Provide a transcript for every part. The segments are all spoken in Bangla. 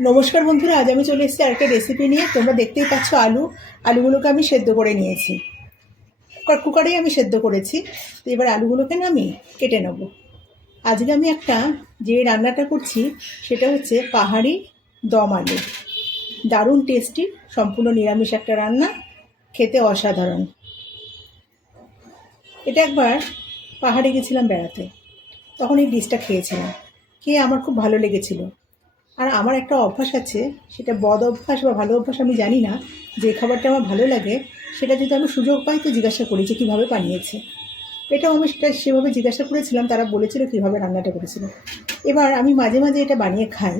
নমস্কার বন্ধুরা, আজ আমি চলে এসেছি আরেকটা রেসিপি নিয়ে। তোমরা দেখতেই পাচ্ছ আলু। আলুগুলোকে আমি সেদ্ধ করে নিয়েছি। কুকার- কুকারেই আমি সেদ্ধ করেছি। তো এবার আলুগুলোকে না আমি কেটে নেব। আজকে আমি একটা যে রান্নাটা করছি, সেটা হচ্ছে পাহাড়ি দম আলু। দারুণ টেস্টি সম্পূর্ণ নিরামিষ একটা রান্না, খেতে অসাধারণ। এটা একবার পাহাড়ে গেছিলাম বেড়াতে। তখন এই ডিশটা খেয়েছিলাম। খেয়ে আমার খুব ভালো লেগেছিল। আর আমার একটা অভ্যাস আছে, সেটা বদ অভ্যাস বা ভালো অভ্যাস আমি জানি না, যে খাবারটা আমার ভালো লাগে, সেটা যদি আমি সুযোগ পাই তো জিজ্ঞাসা করি যে কীভাবে বানিয়েছে। এটাও আমি সেটা সেভাবে জিজ্ঞাসা করেছিলাম, তারা বলেছিল কীভাবে রান্নাটা করেছিল। এবার আমি মাঝে মাঝে এটা বানিয়ে খাই,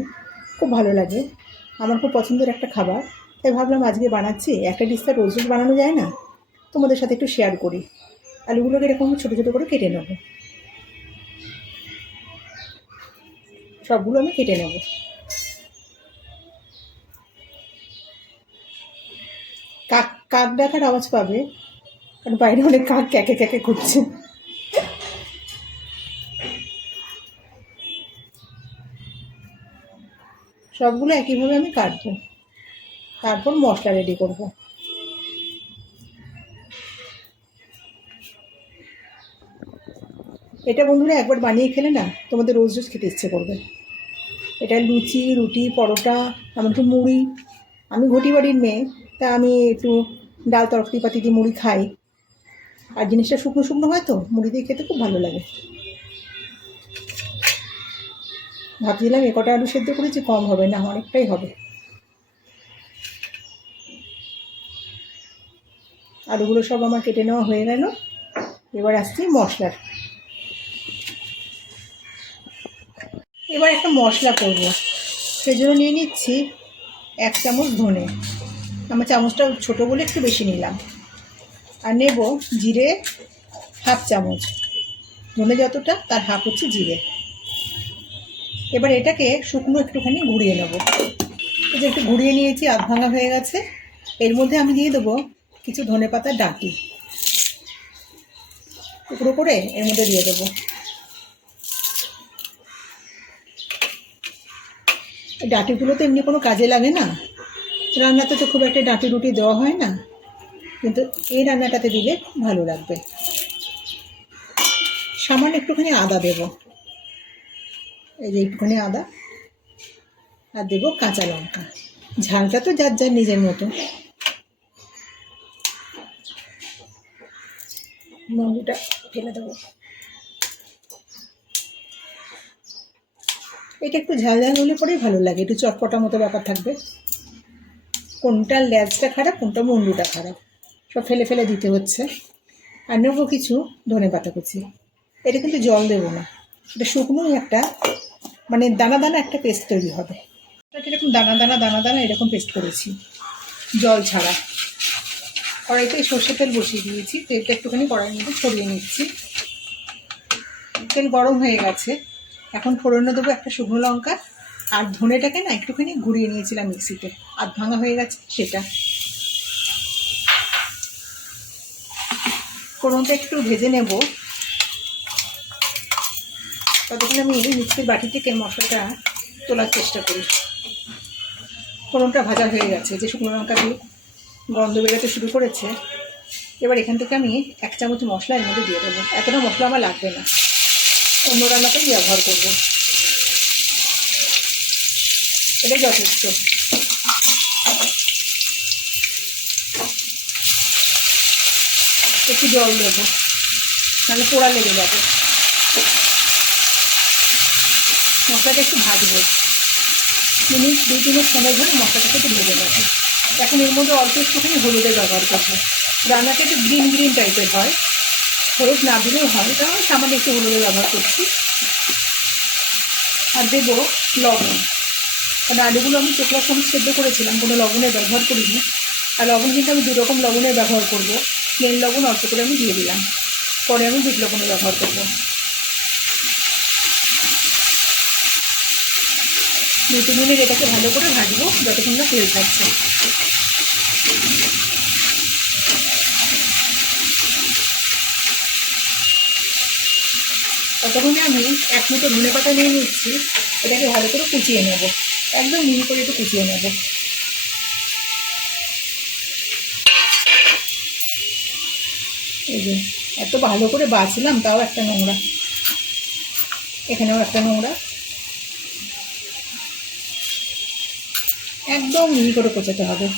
খুব ভালো লাগে। আমার খুব পছন্দের একটা খাবার, তাই ভাবলাম আজকে বানাচ্ছি, একটা ডিশ তো রোজ রোজ বানানো যায় না। তোমাদের সাথে একটু শেয়ার করি। আলুগুলোকে এরকম ছোটো ছোটো করে কেটে নেব। সবগুলো আমি কেটে নেব। কাক কাক ডাকার আওয়াজ পাবে, কারণ বাইরে অনেক কাক ক্যাকে ক্যাকে করছে সবগুলো একইভাবে আমি কাটবো। তারপর মশলা রেডি করব। এটা বন্ধুরা একবার বানিয়ে খেলে না, তোমাদের রোজ রোজ খেতে ইচ্ছে করবে। এটা লুচি, রুটি, পরোটা এমনকি মুড়ি। আমি ঘটি বাড়ির মেয়ে তা আমি একটু ডাল তরকারি পাতি দিয়ে মুড়ি খাই। আর জিনিসটা শুকনো শুকনো হয় তো, মুড়ি দিয়ে খেতে খুব ভালো লাগে। ভাবছিলাম এ কটা আলু সেদ্ধ করেছি, কম হবে না, অনেকটাই হবে। আলুগুলো সব আমার কেটে নেওয়া হয়ে গেল। এবার আসছি মশলার। এবার একটা মশলা করব। সেই জন্য নিয়ে নিচ্ছি এক চামচ ধনে। আমার চামচটা ছোটো বলে একটু বেশি নিলাম। আর নেব জিরে হাফ চামচ। ধনে যতটা, তার হাফ হচ্ছে জিরে। এবার এটাকে শুকনো একটুখানি ঘুরিয়ে নেব। এই যে একটু ঘুরিয়ে নিয়েছি, আধ ভাঙা হয়ে গেছে। এর মধ্যে আমি দিয়ে দেবো কিছু ধনে পাতার ডাঁটি। টুকরো করে এর মধ্যে দিয়ে দেবো। ডাঁটিগুলো তো এমনি কোনো কাজে লাগে না। রান্নাতে তো খুব একটা ডাঁটি রুটি দেওয়া হয় না, কিন্তু এই রান্নাটাতে দিলে ভালো লাগবে। সামান্য একটুখানি আদা দেব। এই যে একটুখানি আদা, আর দেবো কাঁচা লঙ্কা। ঝালটা তো যার যার নিজের মতো। মন্দিটা ফেলে দেবো। এটা একটু ঝাল ঝাল হলে পরেই ভালো লাগে, একটু চটপটা মতো ব্যাপার থাকবে। কোনটা ল্যাজটা খারাপ, কোনটা মুন্ডুটা খারাপ। সব ফেলে ফেলে দিতে হচ্ছে। আর নেব কিছু ধনে পাতা কুচি। এটা কিন্তু জল দেবো না। এটা শুকনোই একটা মানে দানা দানা একটা পেস্ট তৈরি হবে। এরকম দানা দানা দানা দানা এরকম পেস্ট করেছি। জল ছাড়া। কড়াইতে সর্ষের তেল বসিয়ে দিয়েছি। তেলটা একটুখানি কড়াইয়ের মধ্যে ছড়িয়ে নিচ্ছি। তেল গরম হয়ে গেছে। এখন ফোড়নে দেবো একটা শুকনো লঙ্কা। আর ধনেটাকে না একটুখানি ঘুরিয়ে নিয়েছিলাম মিক্সিতে। আর ভাঙা হয়ে গেছে সেটা। ফোড়নটা একটু ভেজে নেব। ততক্ষণ আমি মিক্সির বাটি থেকে মশলাটা তোলার চেষ্টা করি। ফোড়নটা ভাজা হয়ে গেছে। যে শুকনো লঙ্কা দিয়ে গন্ধ বেরোতে শুরু করেছে, এবার এখান থেকে আমি এক চামচ মশলা এর মধ্যে দিয়ে দেবো। এতটা মশলা আমার লাগবে না। অন্য রান্নাতেই ব্যবহার করব। এটা যথেষ্ট। একটু জল দেবো। নাহলে পোড়া লেগে যাবে। মশলাটা একটু ভাজবো। মিনিট দুই তিনের সময় ধরে মশলাটাকে একটু ভেজে নেব। এখন এর মধ্যে অল্প একটুখানি হলুদের ব্যবহার করব। রান্নাটা একটু গ্রিন গ্রিন টাইপের হয়। হলুদ না দিলেও হয়, তাও সামান্য একটু হলুদের ব্যবহার করছি। আর দেবো লবণ। কারণ আলুগুলো আমি চোখলার সময় সেদ্ধ করেছিলাম, কোনো লবণের ব্যবহার করিনি। আর লবণ কিন্তু আমি দুরকম লবণের ব্যবহার করব প্লেন লবণ অল্প করে আমি দিয়ে দিলাম। পরে আমি বিট লবণের ব্যবহার করব। দু তিন মিনিট এটাকে ভালো করে ভাজবো, যতক্ষণ না তেল থাকছে। ততক্ষণে আমি এক মুঠো ধনে পাতা নিয়ে নিচ্ছি, এটাকে ভালো করে কুচিয়ে নেব। একদম মিহি করে একটু কুচিয়ে নেব। এই যে, এত ভালো করে বাছলাম, তাও একটা নোংরা। এখানেও একটা নোংরা। একদম মিহি করে কোচাতে হবে।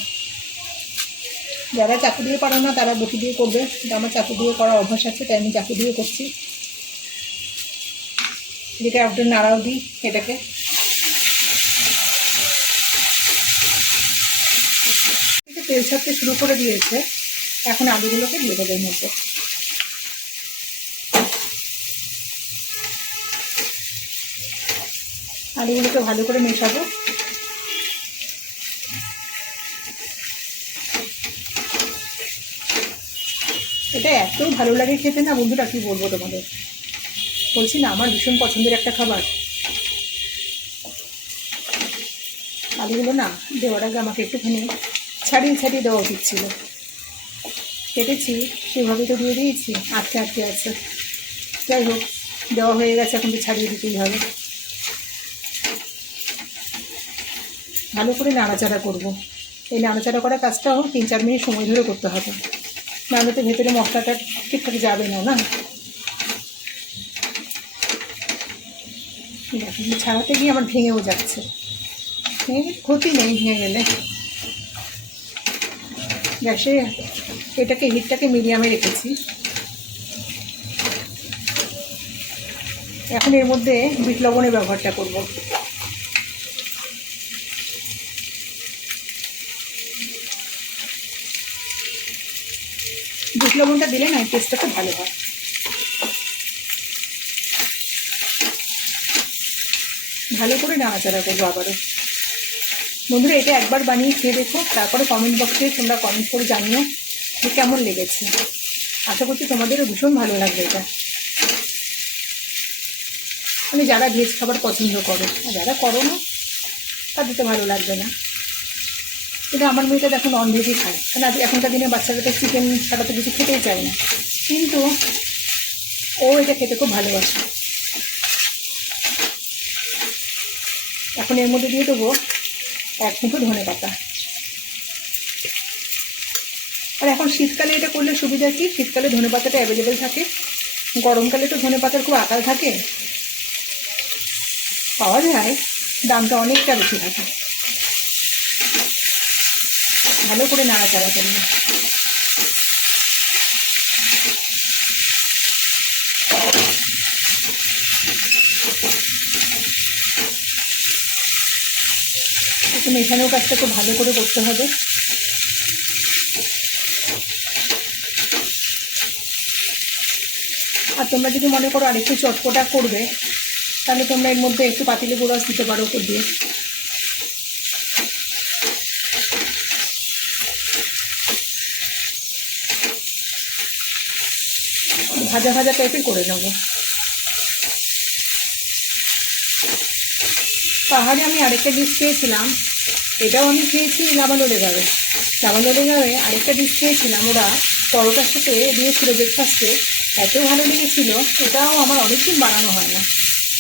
যারা চাকু দিয়ে পারো না, তারা বটি দিয়ে করবে। কিন্তু আমার চাকু দিয়ে করার অভ্যাস আছে, তাই আমি চাকু দিয়ে করছি। যেটা একটু নাড়াও দিই, এটাকে। তেল ছাড়তে শুরু করে দিয়েছে, এখন আলুগুলোকে দিয়ে দেবে এর মধ্যে। আলুগুলোকে ভালো করে মেশাবো। এটা এত ভালো লাগে খেতে না, বন্ধুরা, কি বলব তোমাদের? বলছি না, আমার ভীষণ পছন্দের একটা খাবার। আলুগুলো না, দেওয়ার আগে আমাকে একটুখানি ছাড়িয়ে ছাড়িয়ে দেওয়া উচিত ছিল। কেটেছি, সেভাবে তো দিয়ে দিয়েছি, আটকে আটকে আছে। যাই হোক, দেওয়া হয়ে গেছে, এখন তো ছাড়িয়ে দিতেই হবে। ভালো করে নাড়াচাড়া করব। এই নাড়াচাড়া করার কাজটাও তিন চার মিনিট সময় ধরে করতে হবে। নাহলে তো ভেতরে মশলাটা ঠিকঠাক যাবে না না? ছাড়াতে গিয়ে আমার ভেঙেও যাচ্ছে। ক্ষতি নেই, ভেঙে গেলে। গ্যাসে এটাকে, হিটটাকে মিডিয়ামে রেখেছি। এখন এর মধ্যে বিট লবণের ব্যবহারটা করব। বিট লবণটা দিলে না টেস্টটা খুব ভালো হয়। ভালো করে নাড়াচাড়া করব আবারও। বন্ধুরা, এটা একবার বানিয়ে খেয়ে দেখো, তারপরে কমেন্ট বক্সে তোমরা কমেন্ট করে জানিও যে কেমন লেগেছে। আশা করছি তোমাদেরও ভীষণ ভালো লাগবে এটা। মানে যারা ভেজ খাবার পছন্দ করো, আর যারা করো না, তাদের তো ভালো লাগবে না। কিন্তু আমার মেয়েটা দেখো নন ভেজই খায়। কারণ আজ এখনকার দিনে বাচ্চারা তো চিকেন ছাড়া তো কিছু খেতেই চায় না। কিন্তু ও এটা খেতে খুব ভালোবাসে। এখন এর মধ্যে দিয়ে দেবো এক মুঠো ধনে পাতা। আর এখন শীতকালে এটা করলে সুবিধা কি? শীতকালে ধনে পাতাটা অ্যাভেলেবেল থাকে। গরমকালে তো ধনে পাতার খুব আকার থাকে। পাওয়া যায়, দামটা অনেকটা বেশি থাকে। ভালো করে নাড়াচাড়া করবে একটু মেশানোর কাজটা খুব ভালো করে করতে হবে। আর তোমরা যদি মনে করো আরেকটু চটপটা করবে, তাহলে তোমরা এর মধ্যে একটু পাতিলেবু রস দিতে পারো ওপর দিয়ে। ভাজা ভাজা টাইপের করে নেব। পাহাড়ে আমি আরেকটা ডিশ খেয়েছিলাম। এটাও আমি খেয়েছি লাভালোলে গাবে লাভালোলে গাবে আরেকটা ডিশ খেয়েছিলাম। ওরা পরোটার সাথে দিয়েছিল ব্রেকফাস্টে এত ভালো লেগেছিল। এটাও আমার অনেকদিন বানানো হয় না।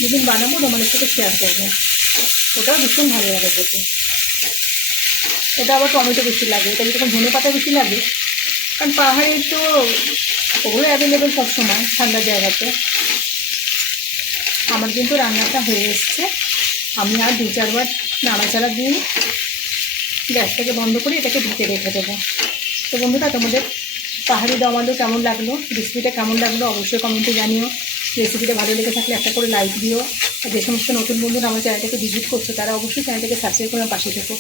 যেদিন বানাবো তোমাদের সাথে শেয়ার করব। ওটাও ভীষণ ভালো লাগে খেতে। এটা আবার টমেটো বেশি লাগে। এটা যেরকম ধনে পাতা বেশি লাগে? কারণ পাহাড়ে তো ওগুলো অ্যাভেলেবেল সবসময় ঠান্ডা জায়গাতে। আমার কিন্তু রান্নাটা হয়ে এসছে। আমি আর দু চারবার নাড়াচাড়া দিয়ে গ্যাসটাকে বন্ধ করে এটাকে ঢুকে রেখে দেবো। তো বন্ধুরা, তোমাদের পাহাড়ি দম আলু কেমন লাগল? রেসিপিটা কেমন লাগল? অবশ্যই কমেন্টে জানিও। রেসিপিটা ভালো লেগে থাকলে একটা করে লাইক দিও। আর যে সমস্ত নতুন বন্ধুরা আমার চ্যানেলটাকে ভিজিট করছ, তারা অবশ্যই চ্যানেলটাকে সাবস্ক্রাইব করে পাশে থেকো।